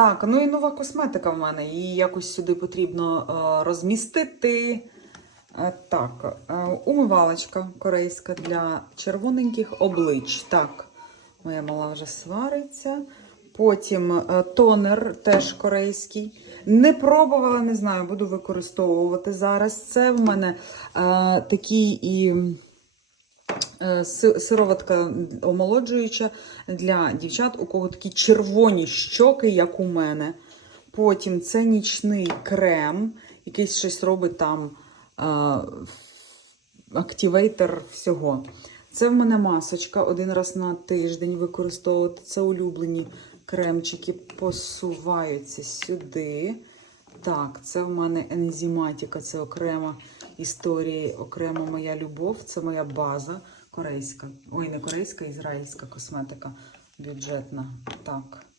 Так, ну і нова косметика в мене. Її якось сюди потрібно е, розмістити. Е, так, е, умивалочка корейська для червоненьких облич. Так, моя мала вже свариться. Потім тонер теж корейський. Не пробувала, не знаю, буду використовувати зараз. Це в мене такий і сироватка омолоджуюча для дівчат, у кого такі червоні щоки, як у мене. Потім це нічний крем, якийсь щось робить там е, активейтор всього. Це в мене масочка один раз на тиждень використовувати. Це улюблені кремчики посуваються сюди. Так, це в мене ензіматика, це окрема історія, окрема моя любов, це моя база корейська. Ой, не корейська, ізраїльська косметика бюджетна. Так.